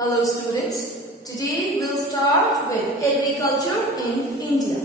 Hello students, today we'll start with agriculture in India.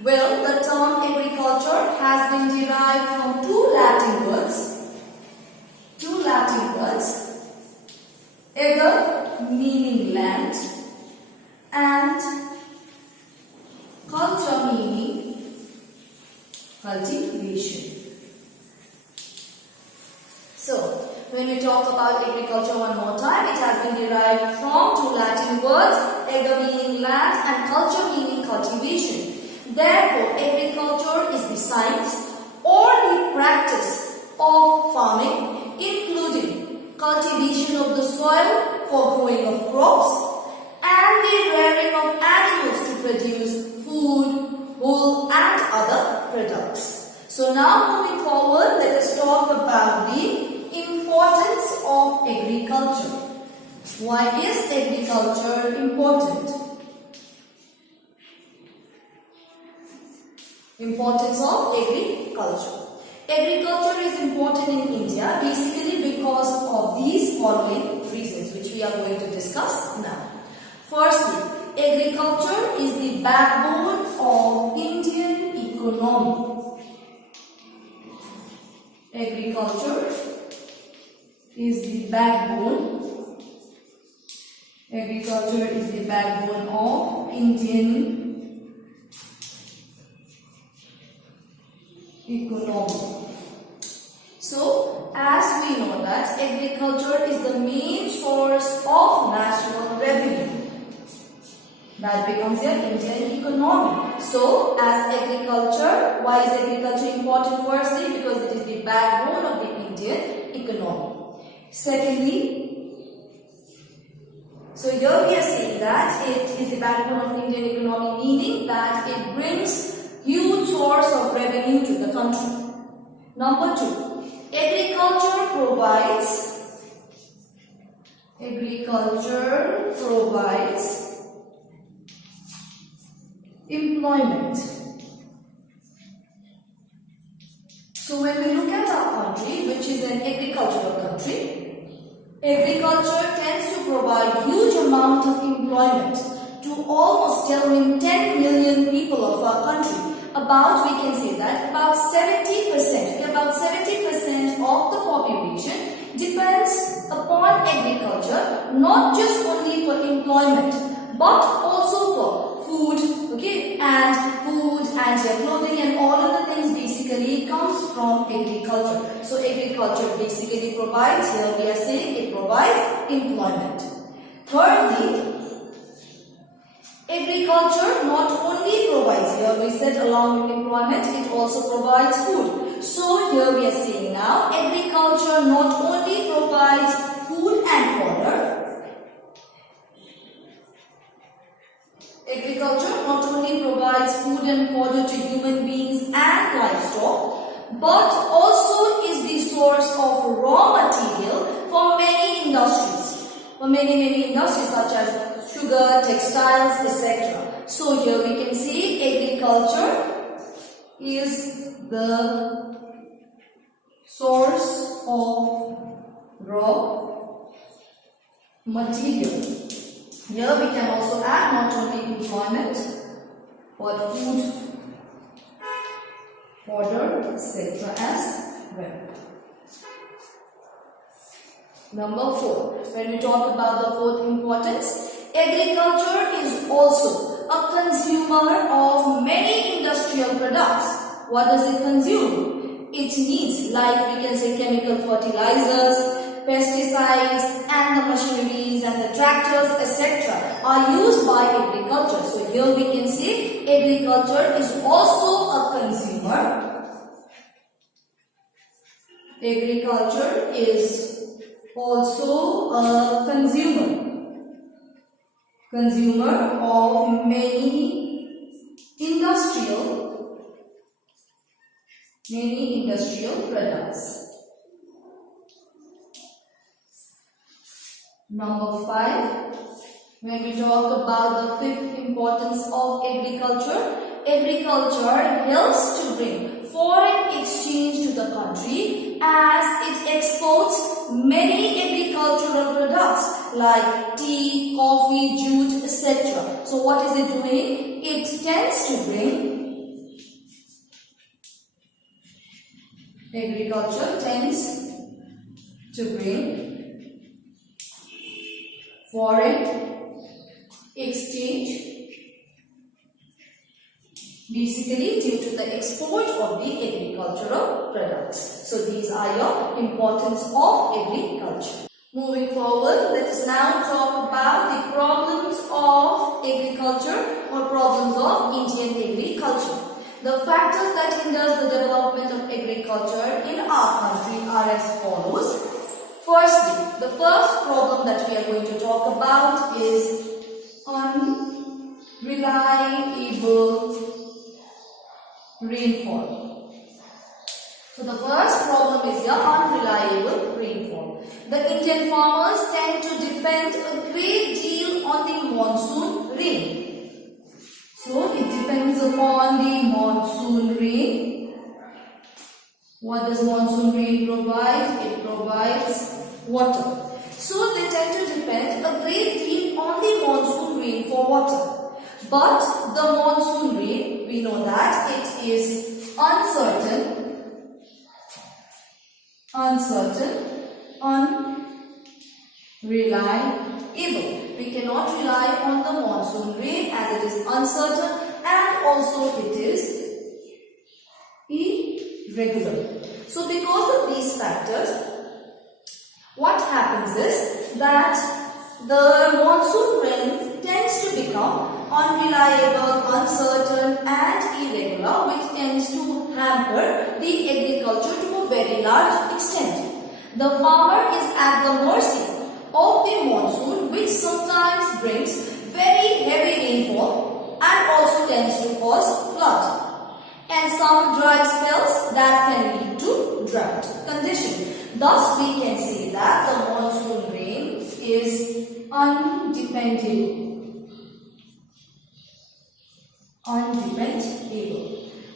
Well, the term agriculture has been derived from two Latin words, agr meaning land and culture meaning cultivation. So, when we talk about agriculture one more time, it has been derived from two Latin words, agr meaning land and culture meaning cultivation. Therefore, agriculture is the science or the practice of farming, including cultivation of the soil for growing of crops and the rearing of animals to produce food, wool and other products. So now moving forward, let us talk about the importance of agriculture. Why is agriculture important? Importance of agriculture. Agriculture is important in India basically because of these following reasons which we are going to discuss now. Firstly, agriculture is the backbone of Indian economy. Agriculture is the backbone. Agriculture is the backbone of Indian economy. So, as we know that agriculture is the main source of national revenue. That becomes your Indian economy. So, as agriculture, why is agriculture important? Firstly, because it is the backbone of the Indian economy. Secondly, so here we are saying that it is the backbone of Indian economy, meaning that it brings huge source of revenue to the country. Number two, agriculture provides employment. So when we look at our country, which is an agricultural country, agriculture tends to provide huge amount of employment to almost 10 million people of our country. About, we can say that about 70% of the population depends upon agriculture, not just only for employment, but also for food, okay, and your clothing and all of the things basically comes from agriculture. So agriculture basically provides, here we are saying it provides employment. Thirdly, agriculture not only provides, here we said along with employment, it also provides food. So here we are saying now, agriculture not only provides food and fodder, agriculture not only provides food and fodder to human beings and livestock, but also is the source of raw material for many industries. For many industries such as sugar, textiles, etc. So here we can see agriculture is the source of raw material. Here we can also add not only employment but food, fodder, etc. as well. Number 4, when we talk about the fourth importance, agriculture is also a consumer of many industrial products. What does it consume? It needs, like we can say, chemical fertilizers, pesticides and the machineries and the tractors, etc. are used by agriculture. So here we can see agriculture is also a consumer. Agriculture is also a consumer of many industrial products. Number 5, when we talk about the fifth importance of agriculture, agriculture helps to bring foreign exchange to the country as it exports many agricultural products like tea, coffee, jute, etc. So what is it doing? It tends to bring, agriculture tends to bring foreign exchange, basically due to the export of the agricultural products. So these are your importance of agriculture. Moving forward, let us now talk about the problems of agriculture or problems of Indian agriculture. The factors that hinder the development of agriculture in our country are as follows. Firstly, the first problem that we are going to talk about is unreliable rainfall. So the first problem is your unreliable rainfall. The Indian farmers tend to depend a great deal on the monsoon rain. So it depends upon the monsoon rain. What does monsoon rain provide? It provides water. So they tend to depend a great deal on the monsoon rain for water. But the monsoon rain, we know that it is uncertain, unreliable. We cannot rely on the monsoon rain as it is uncertain and also it is irregular. So because of these factors, what happens is that the monsoon rain tends to become unreliable, uncertain and irregular, which tends to hamper the agriculture to a very large extent. The farmer is at the mercy of the monsoon, which sometimes brings very heavy rainfall and also tends to cause flood, and some dry spells that can lead to drought condition. Thus, we can say that the monsoon rain is undependable.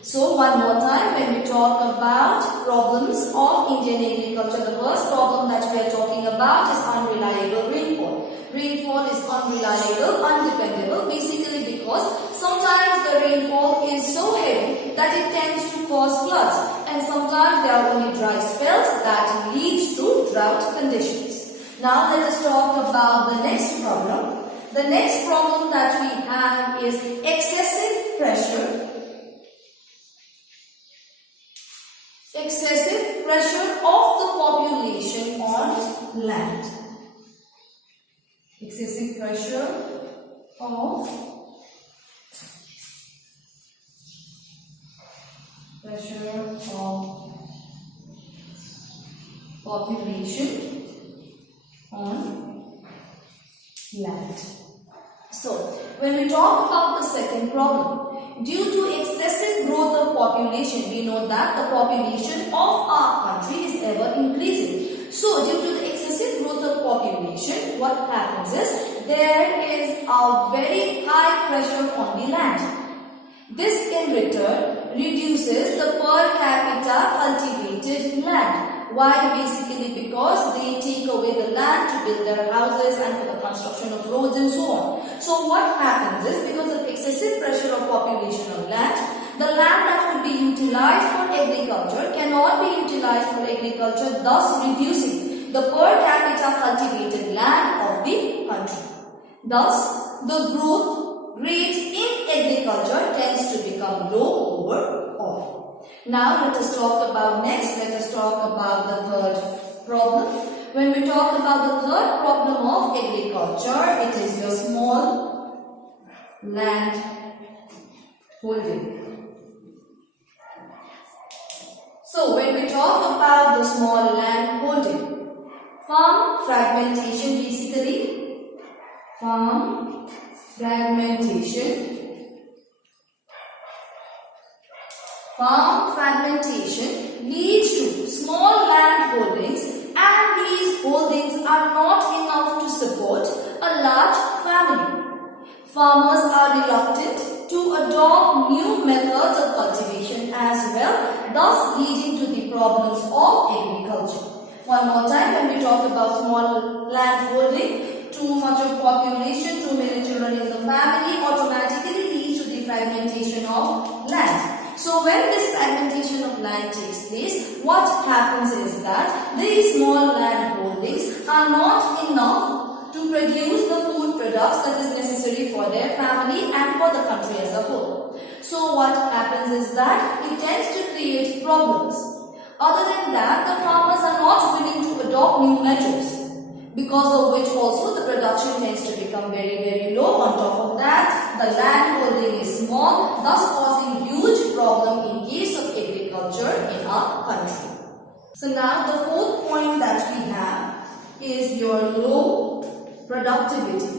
So one more time, when we talk about problems of Indian agriculture, the first problem that we are talking about is unreliable rainfall. Rainfall is unreliable, undependable, basically because sometimes the rainfall is so heavy that it tends to cause floods, and sometimes there are only dry spells that leads to drought conditions. Now let us talk about the next problem. The next problem that we have is excessive pressure of the population on land. Excessive pressure of population on land. So, when we talk about the second problem, due to excessive growth of population, we know that the population of our country is ever increasing. So, due to the excessive growth of population, what happens is, there is a very high pressure on the land. This in return reduces the per capita cultivated land. Why? Basically because they take away the land to build their houses and for the construction of roads and so on. So what happens is, because of excessive pressure of population on land, the land that would be utilized for agriculture cannot be utilized for agriculture, thus reducing the per capita cultivated land of the country. Thus, the growth rate in agriculture tends to become low overall. Now let us talk about let us talk about the third problem. When we talk about the third problem of agriculture, it is your small land holding. So when we talk about the small land holding, farm fragmentation, basically farm fragmentation leads to small land holdings, and these holdings are not enough to support a large family. Farmers are reluctant to adopt new methods of cultivation as well, thus leading to the problems of agriculture. One more time, when we talk about small land holding, to case, what happens is that these small land holdings are not enough to produce the food products that is necessary for their family and for the country as a whole. So what happens is that it tends to create problems. Other than that, the farmers are not willing to adopt new measures, because of which also the production tends to become very low. On top of that, the land holding is small, thus causing huge problem in case of agriculture in our country. So now the fourth point that we have is your low productivity.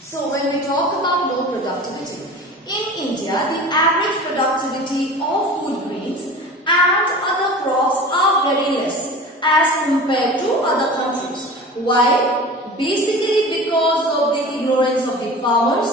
So when we talk about low productivity, in India, the average productivity of food grains and other crops are very less as compared to other countries. Why? Basically because of the ignorance of the farmers,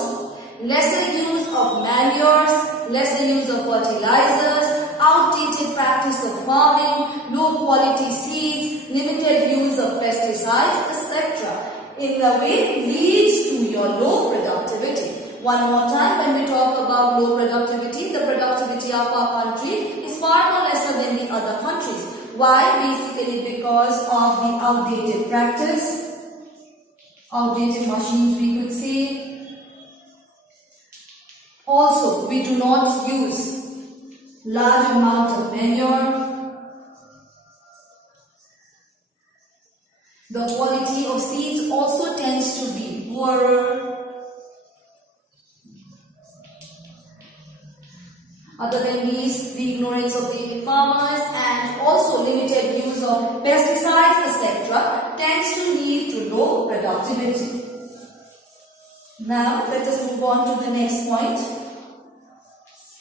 lesser use of manures, lesser use of fertilizers, outdated practice of farming, low quality seeds, limited use of pesticides, etc. In a way leads to your low productivity. One more time, when we talk about low productivity, the productivity of our country is far more lesser than the other countries. Why? Basically because of the outdated practice, outdated machines we could say. Also, we do not use large amount of manure. The quality of seeds also tends to be poorer. Other than these, the ignorance of the farmers and also limited use of pesticides, etc. tends to lead to low productivity. Now, let us move on to the next point.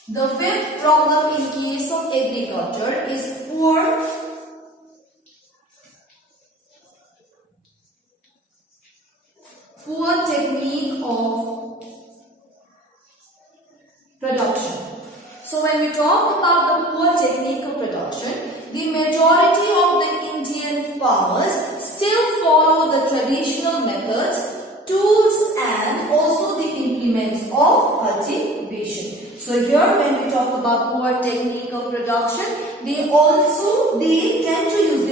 The fifth problem in case of agriculture is poor technique of production. So when we talk about the poor technique of production, the majority of the Indian farmers still follow the traditional methods, tools and also the implements of cultivation. So here when we talk about poor technique of production, they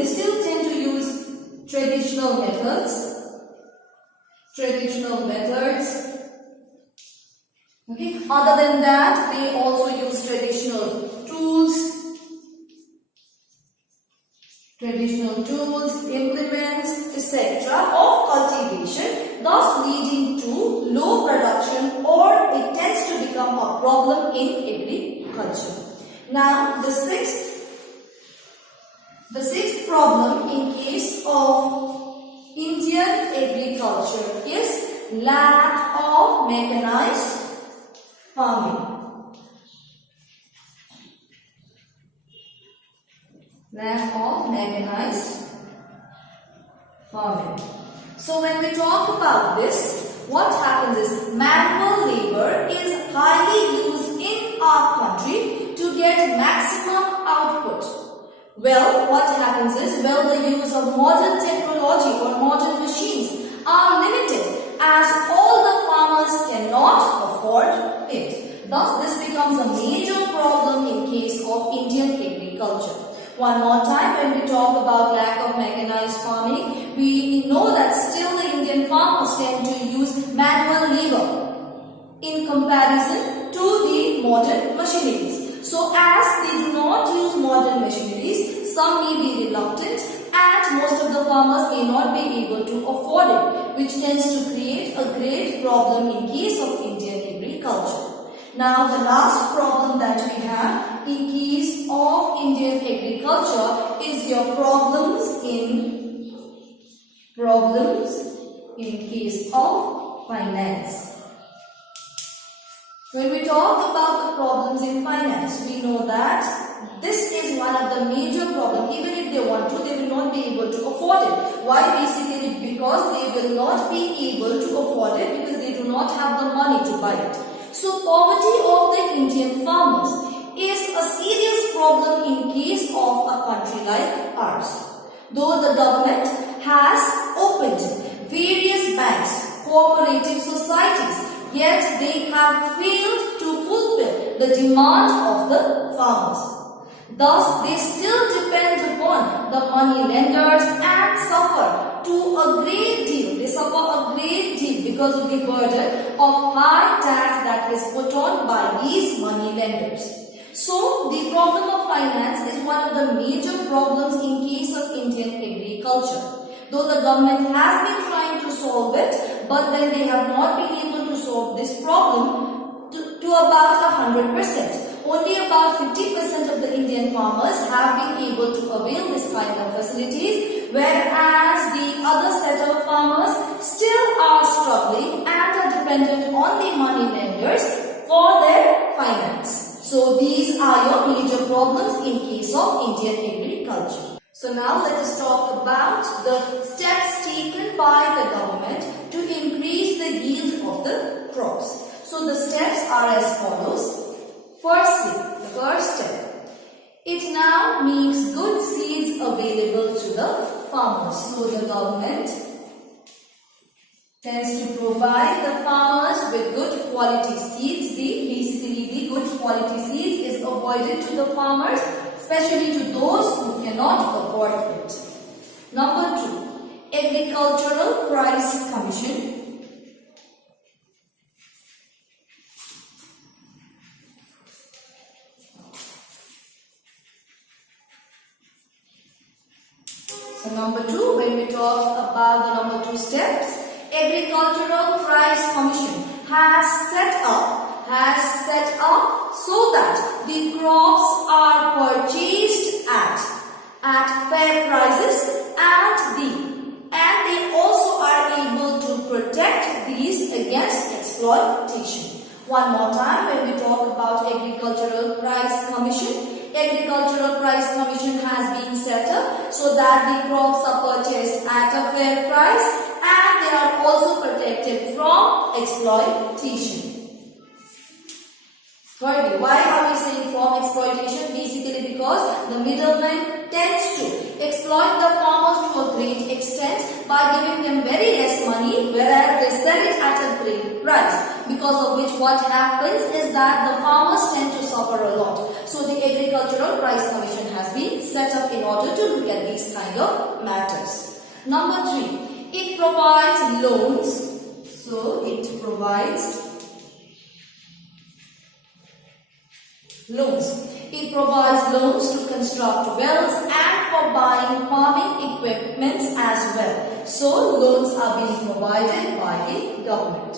still tend to use traditional methods. Okay. Other than that, they also use traditional tools, implements, etc. of cultivation, thus leading to low production, or it tends to become a problem in agriculture. Now, the sixth problem in case of Indian agriculture is lack of mechanized farming. So when we talk about this, what happens is manual labor is highly used in our country to get maximum output. Well, what happens is, the use of modern technology or modern machines are limited as all the farmers cannot afford it. Thus, this becomes a major problem in case of Indian agriculture. One more time, when we talk about lack of mechanized farming, we know that still the Indian farmers tend to use manual labor in comparison to the modern machineries. So as they do not use modern machineries, some may be reluctant and most of the farmers may not be able to afford it, which tends to create a great problem in case of Indian agriculture. Now the last problem that we have in case of Indian agriculture is your problems in case of finance. When we talk about the problems in finance, we know that this is one of the major problems. Even if they want to, they will not be able to afford it. Why? Basically because they will not be able to afford it because they do not have the money to buy it. So poverty of the Indian farmers is a serious problem in case of a country like ours. Though the government has opened various banks, cooperative societies, yet they have failed to fulfill the demand of the farmers. Thus, they still depend upon the money lenders and suffer to a great deal. They suffer a great deal because of the burden of high tax that is put on by these money lenders. So, the problem of finance is one of the major problems in case of Indian agriculture. Though the government has been trying to solve it, but then they have not been able to solve this problem to about 100%. Only about 50% of the Indian farmers have been able to avail this kind of facilities, whereas the other set of farmers still are struggling and are dependent on the money lenders for their finance. So these are your major problems in case of Indian agriculture. So now let us talk about the steps taken by the government to increase the yield of the crops. So the steps are as follows. Firstly, the first step, it now makes good seeds available to the farmers. So the government tends to provide the farmers with good quality seeds. Basically the good quality seeds is avoided to the farmers, especially to those who cannot afford it. Number 2, Agricultural Price Commission. So number 2, when we talk about the number 2 steps, Agricultural Price Commission has set up so that the crops are purchased at fair prices and they also are able to protect these against exploitation. One more time, when we talk about Agricultural Price Commission, Agricultural Price Commission has been set up so that the crops are purchased at a fair price and they are also protected from exploitation. Thirdly, why are we saying from exploitation? Basically because the middleman tends to exploit the farmers to a great extent by giving them very less money, whereas they sell it at a great price. Because of which what happens is that the farmers tend to suffer a lot. So the Agricultural Price Commission has been set up in order to look at these kind of matters. Number 3, it provides loans. So it provides loans. It provides loans to construct wells and for buying farming equipment as well. So loans are being provided by the government.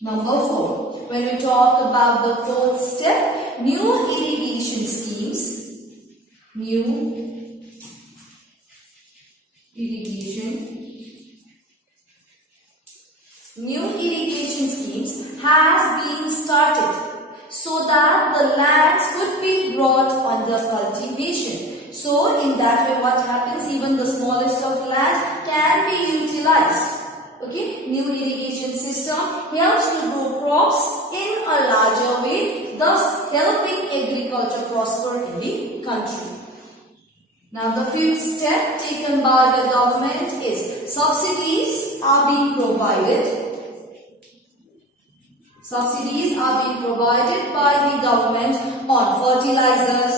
Number 4, when we talk about the 4th step, new irrigation schemes. New irrigation schemes has been started so that the lands could be brought under cultivation. So in that way what happens, even the smallest of land can be utilized. Okay, new irrigation system helps to grow crops in a larger way, thus helping agriculture prosper in the country. Now the 5th step taken by the government is subsidies are being provided. Subsidies are being provided by the government on fertilizers.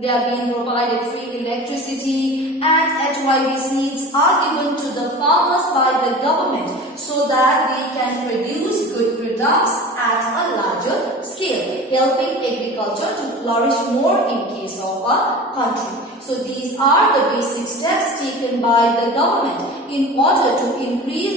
They are being provided free electricity and HYV seeds are given to the farmers by the government so that they can produce good products at a larger scale, helping agriculture to flourish more in case of our country. So these are the basic steps taken by the government in order to increase